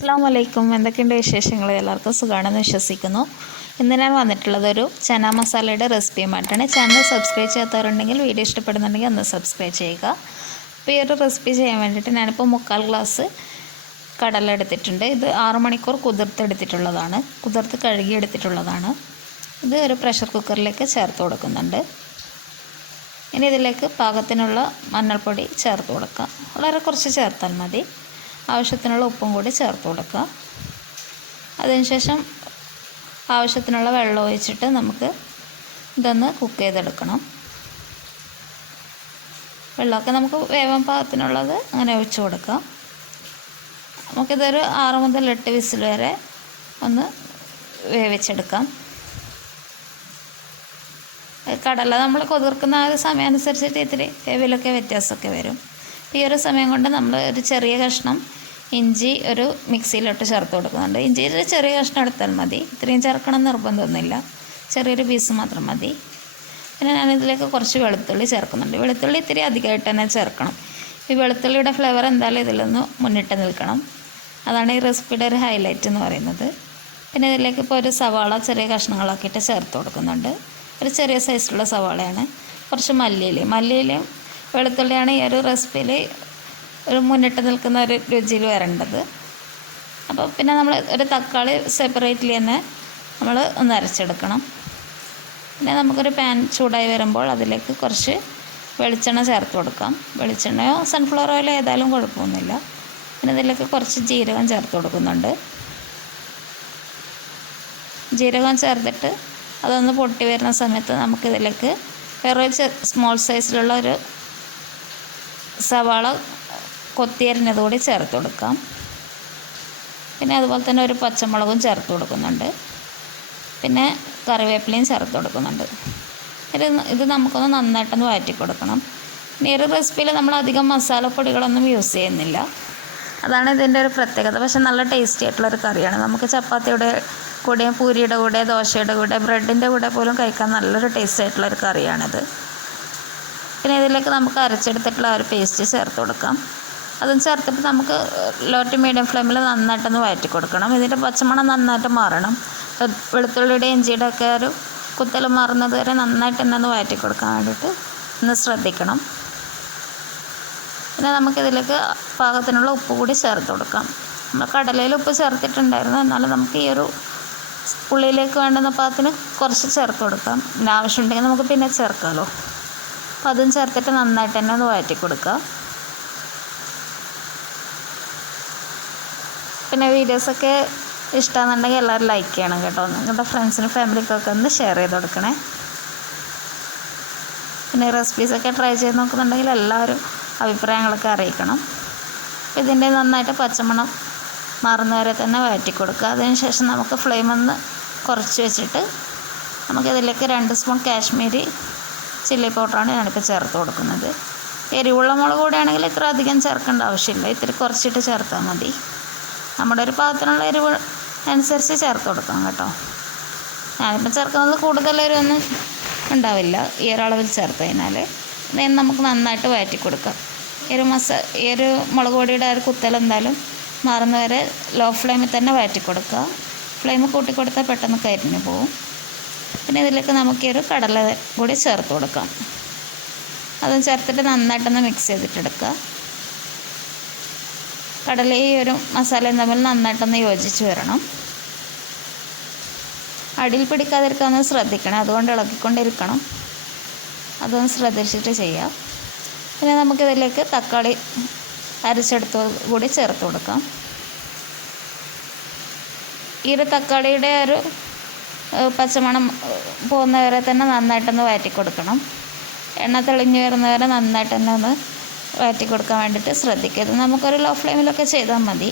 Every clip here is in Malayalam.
അസ്സലാമു അലൈക്കും. എന്തൊക്കെയുണ്ട് വിശേഷങ്ങൾ? എല്ലാവർക്കും സുഖമാണെന്ന് വിശ്വസിക്കുന്നു. ഇന്ന് ഞാൻ വന്നിട്ടുള്ളത് ഒരു ചന മസാലയുടെ റെസിപ്പിയുമായിട്ടാണ്. ചാനൽ സബ്സ്ക്രൈബ് ചെയ്യാത്തവരുണ്ടെങ്കിൽ വീഡിയോ ഇഷ്ടപ്പെടുന്നുണ്ടെങ്കിൽ ഒന്ന് സബ്സ്ക്രൈബ് ചെയ്യുക. അപ്പോൾ ഈ ഒരു റെസിപ്പി ചെയ്യാൻ വേണ്ടിയിട്ട് ഞാനിപ്പോൾ 3/4 ഗ്ലാസ് കടല എടുത്തിട്ടുണ്ട്. ഇത് 6 മണിക്കൂർ കുതിർത്ത് കഴുകിയെടുത്തിട്ടുള്ളതാണ്. ഇത് ഒരു പ്രഷർ കുക്കറിലേക്ക് ചേർത്ത് കൊടുക്കുന്നുണ്ട്. ഇനി ഇതിലേക്ക് പാകത്തിനുള്ള മഞ്ഞൾപ്പൊടി ചേർത്ത് കൊടുക്കാം. വളരെ കുറച്ച് ചേർത്താൽ മതി. ആവശ്യത്തിനുള്ള ഉപ്പും കൂടി ചേർത്ത് കൊടുക്കുക. അതിനുശേഷം ആവശ്യത്തിനുള്ള വെള്ളം ഒഴിച്ചിട്ട് നമുക്ക് ഇതൊന്ന് കുക്ക് ചെയ്തെടുക്കണം. വെള്ളമൊക്കെ നമുക്ക് വേവാൻ പാകത്തിനുള്ളത് അങ്ങനെ ഒഴിച്ച് കൊടുക്കാം. നമുക്കിതൊരു 6 മുതൽ 8 വിസിൽ വരെ ഒന്ന് വേവിച്ചെടുക്കാം. കടല നമ്മൾ കുതിർക്കുന്ന ആ ഒരു സമയം അനുസരിച്ചിട്ട് ഇത്തിരി വേവിലൊക്കെ വ്യത്യാസമൊക്കെ വരും. ഈ ഒരു സമയം കൊണ്ട് നമ്മൾ ഒരു ചെറിയ കഷ്ണം ഇഞ്ചി ഒരു മിക്സിയിലോട്ട് ചേർത്ത് കൊടുക്കുന്നുണ്ട്. ഇഞ്ചി ഒരു ചെറിയ കഷ്ണം എടുത്താൽ മതി, ഇത്രയും ചേർക്കണം നിർബന്ധമൊന്നുമില്ല, ചെറിയൊരു പീസ് മാത്രം മതി. പിന്നെ ഞാനിതിലേക്ക് കുറച്ച് വെളുത്തുള്ളി ചേർക്കുന്നുണ്ട്. വെളുത്തുള്ളി ഇത്തിരി അധികമായിട്ട് തന്നെ ചേർക്കണം. ഈ വെളുത്തുള്ളിയുടെ ഫ്ലേവർ എന്തായാലും ഇതിലൊന്ന് മുന്നിട്ട് നിൽക്കണം. അതാണ് ഈ റെസിപ്പിയുടെ ഒരു ഹൈലൈറ്റ് എന്ന് പറയുന്നത്. പിന്നെ ഇതിലേക്ക് ഇപ്പോൾ ഒരു സവാള ചെറിയ കഷ്ണങ്ങളാക്കിയിട്ട് ചേർത്ത് കൊടുക്കുന്നുണ്ട്. ഒരു ചെറിയ സൈസിലുള്ള സവാളയാണ്. കുറച്ച് മല്ലിയിലയും വെളുത്തുള്ളിയാണ് ഈ ഒരു റെസിപ്പിയിൽ ഒരു മുന്നിട്ട് നിൽക്കുന്ന ഒരു രുചിയിൽ വരേണ്ടത്. അപ്പോൾ പിന്നെ നമ്മൾ ഒരു തക്കാളി സെപ്പറേറ്റ്ലി തന്നെ നമ്മൾ ഒന്ന് അരച്ചെടുക്കണം. പിന്നെ നമുക്കൊരു പാൻ ചൂടായി വരുമ്പോൾ അതിലേക്ക് കുറച്ച് വെളിച്ചെണ്ണ ചേർത്ത് കൊടുക്കാം. വെളിച്ചെണ്ണയോ സൺഫ്ലവർ ഓയിലോ ഏതായാലും കുഴപ്പമൊന്നുമില്ല. പിന്നെ ഇതിലേക്ക് കുറച്ച് ജീരകം ചേർത്ത് കൊടുക്കുന്നുണ്ട്. ജീരകം ചേർത്തിട്ട് അതൊന്ന് പൊട്ടി വരുന്ന സമയത്ത് നമുക്കിതിലേക്ക് വേറൊരു സ്മോൾ സൈസിലുള്ള ഒരു സവാള കൊത്തിയരിഞ്ഞത് കൂടി ചേർത്ത് കൊടുക്കാം. പിന്നെ അതുപോലെ തന്നെ ഒരു പച്ചമുളകും ചേർത്ത് കൊടുക്കുന്നുണ്ട്. പിന്നെ കറിവേപ്പിലയും ചേർത്ത് കൊടുക്കുന്നുണ്ട്. ഇത് നമുക്കൊന്ന് നന്നായിട്ടൊന്ന് വഴറ്റി കൊടുക്കണം. ഈ ഒരു റെസിപ്പിയിൽ നമ്മൾ അധികം മസാലപ്പൊടികളൊന്നും യൂസ് ചെയ്യുന്നില്ല. അതാണ് ഇതിൻ്റെ ഒരു പ്രത്യേകത. പക്ഷെ നല്ല ടേസ്റ്റി ആയിട്ടുള്ളൊരു കറിയാണ്. നമുക്ക് ചപ്പാത്തിയുടെ കൂടെയും പൂരിയുടെ കൂടെ ദോശയുടെ കൂടെ ബ്രെഡിൻ്റെ കൂടെ പോലും കഴിക്കാൻ നല്ലൊരു ടേസ്റ്റ് ആയിട്ടുള്ളൊരു കറിയാണിത്. പിന്നെ ഇതിലേക്ക് നമുക്ക് അരച്ചെടുത്തിട്ടുള്ള ഒരു പേസ്റ്റ് ചേർത്ത് കൊടുക്കാം. അതും ചേർത്തിട്ട് നമുക്ക് ലോ ടു മീഡിയം ഫ്ലെയിമിൽ നന്നായിട്ടൊന്ന് വഴറ്റി കൊടുക്കണം. ഇതിൻ്റെ പച്ചമണം നന്നായിട്ട് മാറണം. വെളുത്തുള്ളിയുടെ ഇഞ്ചിയുടെ ഒക്കെ ഒരു കുത്തൽ മാറുന്നത് വരെ നന്നായിട്ട് തന്നെ ഒന്ന് വഴറ്റി കൊടുക്കാൻ വേണ്ടിയിട്ട് ഒന്ന് ശ്രദ്ധിക്കണം. പിന്നെ നമുക്കിതിലേക്ക് പാകത്തിനുള്ള ഉപ്പ് കൂടി ചേർത്ത് കൊടുക്കാം. നമ്മൾ കടലയിൽ ഉപ്പ് ചേർത്തിട്ടുണ്ടായിരുന്നു, എന്നാലും നമുക്ക് ഈ ഒരു ഉള്ളിലേക്ക് വേണ്ടുന്ന പാകത്തിന് കുറച്ച് ചേർത്ത് കൊടുക്കാം. പിന്നെ ആവശ്യമുണ്ടെങ്കിൽ നമുക്ക് പിന്നെ ചേർക്കാമല്ലോ. അപ്പോൾ അതും ചേർത്തിട്ട് നന്നായിട്ട് തന്നെ ഒന്ന് വഴറ്റി കൊടുക്കുക. പിന്നെ വീഡിയോസൊക്കെ ഇഷ്ടമാണെന്നുണ്ടെങ്കിൽ എല്ലാവരും ലൈക്ക് ചെയ്യണം കേട്ടോ. നിങ്ങളുടെ ഫ്രണ്ട്സിനും ഫാമിലിക്കൊക്കെ ഒന്ന് ഷെയർ ചെയ്ത് കൊടുക്കണേ. പിന്നെ റെസിപ്പീസൊക്കെ ട്രൈ ചെയ്ത് നോക്കുന്നുണ്ടെങ്കിൽ എല്ലാവരും അഭിപ്രായങ്ങളൊക്കെ അറിയിക്കണം. ഇതിൻ്റെ നന്നായിട്ട് പച്ചമണം മാറുന്നവരെ തന്നെ വഴറ്റി കൊടുക്കുക. അതിനുശേഷം നമുക്ക് ഫ്ലെയിം ഒന്ന് കുറച്ച് വെച്ചിട്ട് നമുക്കിതിലേക്ക് 2 സ്പൂൺ കാശ്മീരി ചില്ലി പൗഡറാണ് ഞാനിപ്പോൾ ചേർത്ത് കൊടുക്കുന്നത്. എരിവുള്ള മുളക് കൂടെയാണെങ്കിൽ ഇത്ര അധികം ചേർക്കേണ്ട ആവശ്യമില്ല, ഇത്തിരി കുറച്ചിട്ട് ചേർത്താൽ മതി. നമ്മുടെ ഒരു പാകത്തിനുള്ള എരിവ് അനുസരിച്ച് ചേർത്ത് കൊടുക്കാം കേട്ടോ. ഞാനിപ്പോൾ ചേർക്കുന്നത് കൂടുതൽ എരിവൊന്നും ഉണ്ടാവില്ല ഈ ഒരളവിൽ ചേർത്ത് കഴിഞ്ഞാൽ. then നമുക്ക് നന്നായിട്ട് വഴറ്റി കൊടുക്കാം. ഈ ഒരു മുളക് പൊടിയുടെ ഒരു കുത്തൽ എന്തായാലും മാറുന്നവരെ ലോ ഫ്ലെയിമിൽ തന്നെ വഴറ്റി കൊടുക്കുക. ഫ്ലെയിം കൂട്ടിക്കൊടുത്താൽ പെട്ടെന്ന് കരിഞ്ഞു പോകും. പിന്നെ ഇതിലേക്ക് നമുക്ക് ഈ ഒരു കടല കൂടി ചേർത്ത് കൊടുക്കാം. അതും ചേർത്തിട്ട് നന്നായിട്ടൊന്ന് മിക്സ് ചെയ്തിട്ടെടുക്കുക. കടലയും ഈ ഒരു മസാലയും തമ്മിൽ നന്നായിട്ടൊന്ന് യോജിച്ച് വരണം. അടിയിൽ പിടിക്കാതിരിക്കാമെന്ന് ശ്രദ്ധിക്കണം, അതുകൊണ്ട് ഇളക്കിക്കൊണ്ടിരിക്കണം. അതൊന്ന് ശ്രദ്ധിച്ചിട്ട് ചെയ്യാം. പിന്നെ നമുക്കിതിലേക്ക് തക്കാളി അരച്ചെടുത്ത് കൂടി ചേർത്ത് കൊടുക്കാം. ഈ ഒരു തക്കാളിയുടെ ഒരു പച്ചമണം പോകുന്നവരെ തന്നെ നന്നായിട്ടൊന്ന് വഴറ്റി കൊടുക്കണം. എണ്ണ തെളിഞ്ഞ് വരുന്നവരെ നന്നായിട്ട് തന്നെ ഒന്ന് വഴറ്റി കൊടുക്കാൻ വേണ്ടിയിട്ട് ശ്രദ്ധിക്കുക. ഇത് നമുക്കൊരു ലോ ഫ്ലെയിമിലൊക്കെ ചെയ്താൽ മതി.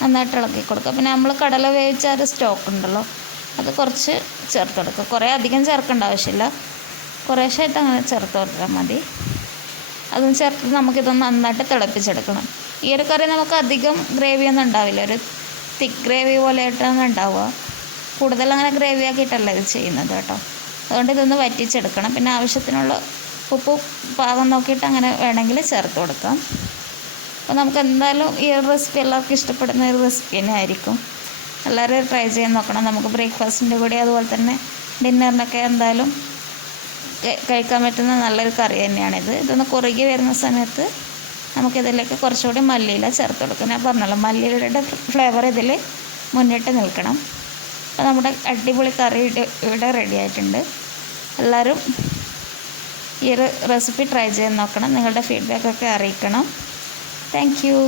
നന്നായിട്ട് ഇളക്കി കൊടുക്കുക. പിന്നെ നമ്മൾ കടല വേവിച്ച ഒരു സ്റ്റോക്ക് ഉണ്ടല്ലോ, അത് കുറച്ച് ചേർത്ത് കൊടുക്കുക. കുറേ അധികം ചേർക്കേണ്ട ആവശ്യമില്ല, കുറേശ്ശായിട്ട് അങ്ങനെ ചേർത്ത് കൊടുത്താൽ മതി. അതും ചേർത്ത് നമുക്കിതൊന്ന് നന്നായിട്ട് തിളപ്പിച്ചെടുക്കണം. ഈ ഒരു കറി നമുക്ക് അധികം ഗ്രേവിയൊന്നും ഉണ്ടാവില്ല, ഒരു തിക്ക് ഗ്രേവി പോലെ ആയിട്ടാണ് ഉണ്ടാവുക. കൂടുതൽ അങ്ങനെ ഗ്രേവി ആക്കിയിട്ടല്ല ഇത് ചെയ്യുന്നത് കേട്ടോ. അതുകൊണ്ട് ഇതൊന്ന് വറ്റിച്ചെടുക്കണം. പിന്നെ ആവശ്യത്തിനുള്ള ഉപ്പ് പാകം നോക്കിയിട്ട് അങ്ങനെ വേണമെങ്കിൽ ചേർത്ത് കൊടുക്കാം. അപ്പോൾ നമുക്ക് എന്തായാലും ഈ ഒരു റെസിപ്പി എല്ലാവർക്കും ഇഷ്ടപ്പെടുന്ന ഒരു റെസിപ്പി തന്നെ ആയിരിക്കും. എല്ലാവരും ട്രൈ ചെയ്യാൻ നോക്കണം. നമുക്ക് ബ്രേക്ക്ഫാസ്റ്റിൻ്റെ കൂടെ അതുപോലെ തന്നെ ഡിന്നറിനൊക്കെ എന്തായാലും കഴിക്കാൻ പറ്റുന്ന നല്ലൊരു കറി തന്നെയാണിത്. ഇതൊന്ന് കുറുകി വരുന്ന സമയത്ത് നമുക്കിതിലേക്ക് കുറച്ചുകൂടി മല്ലിയില ചേർത്ത് കൊടുക്കാം. ഞാൻ പറഞ്ഞല്ലോ, മല്ലിയിലയുടെ ഫ്ലേവർ ഇതിൽ മുന്നിട്ട് നിൽക്കണം. അപ്പോൾ നമ്മുടെ അടിപൊളി കറി ഇവിടെ റെഡി ആയിട്ടുണ്ട്. എല്ലാവരും ഈ ഒരു റെസിപ്പി ട്രൈ ചെയ്യാൻ നോക്കണം. നിങ്ങളുടെ ഫീഡ്ബാക്കൊക്കെ അറിയിക്കണം. Thank you.